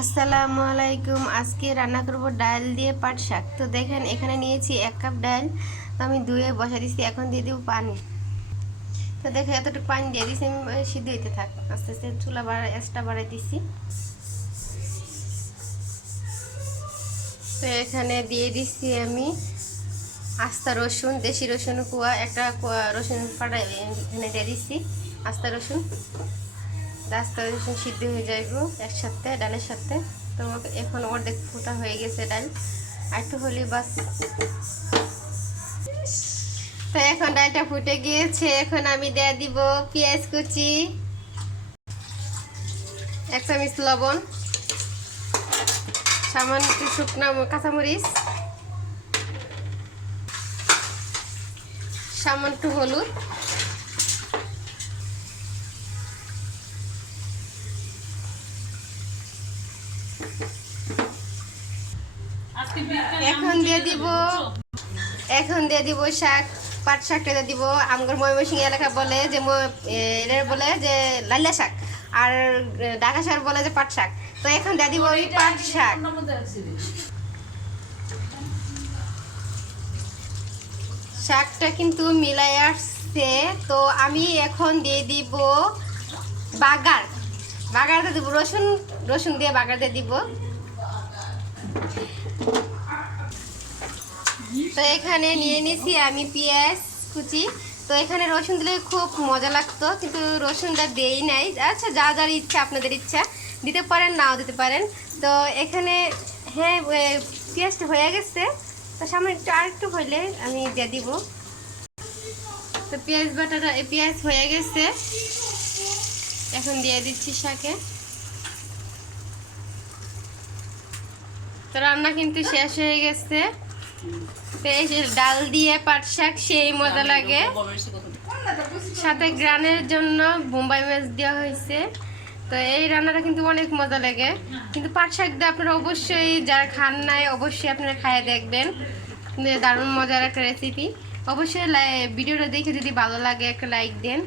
আসসালামু আলাইকুম। আজকে রান্না করব ডাল দিয়ে পাট শাক। তো দেখেন এখানে নিয়েছি 1 কাপ ডাল। তো আমি ধুয়ে বসা দিচ্ছি, এখন দিয়ে দিব পানি। তো দেখে এতটুকু পানি দিয়ে দিচ্ছি, আমি সিদ্ধ হইতে থাক। আস্তে আস্তে চুলা আঁচটা বাড়াই দিচ্ছি। তো এখানে দিয়ে দিচ্ছি আমি আস্তা রসুন, দেশি রসুন একটা রসুন ফাটা এখানে দিয়ে দিচ্ছি আস্তা রসুন। আস্তা রসুন সিদ্ধ হয়ে যাইব একসাথে ডালের সাথে। তো এখন অর্ধেক ফুটা হয়ে গেছে ডাল, আর একটু হলে বাস। তো এখন ডালটা ফুটে গিয়েছে, এখন আমি দিয়ে দিব পেঁয়াজ কুচি, 1 চামচ লবণ, সামান্য শুকনো কাঁচামরিচ, সামান্য হলুদ, এখন দিয়ে দিব শাক, পাট শাকটা দিয়ে দিব। আমার ময়মনসিংহ এলাকা বলে যে এটা বলে যে লাল্লা শাক, আর ঢাকা শহর বলে যে পাট শাক। তো এখন দিয়ে দিব ওই পাট শাক। শাকটা কিন্তু মিলাই আসছে। তো আমি এখন দিয়ে দিব বাগারটা দিব, রসুন দিয়ে বাগারটা দিব। তো এখানে নিয়ে নিছি আমি পেঁয়াজ কুচি। তো এখানে রসুন দিলে খুব মজা লাগতো, কিন্তু রসুনটা দেই নাই। আচ্ছা, যা যার ইচ্ছা, আপনাদের ইচ্ছা, দিতে পারেন নাও দিতে পারেন। তো এখানে হ্যাঁ, পেঁয়াজটা হয়ে গেছে। তো সামনে আরেকটু হইলে আমি দিয়ে দিব। তো পেঁয়াজ হয়ে গেছে, এখন দিয়ে দিচ্ছি শাকে। তো রান্না কিন্তু শেষ হয়ে গেছে। তো এই যে ডাল দিয়ে পাট শাক সেই মজা লাগে, সাথে গ্রানের জন্য বোম্বাই মাছ দেওয়া হয়েছে। তো এই রান্নাটা কিন্তু অনেক মজা লাগে। কিন্তু পাট শাক দিয়ে আপনারা অবশ্যই, যারা খান নাই, অবশ্যই আপনারা খাইয়ে দেখবেন। দারুণ মজার একটা রেসিপি। অবশ্যই ভিডিওটা দেখে যদি ভালো লাগে একটা লাইক দেন।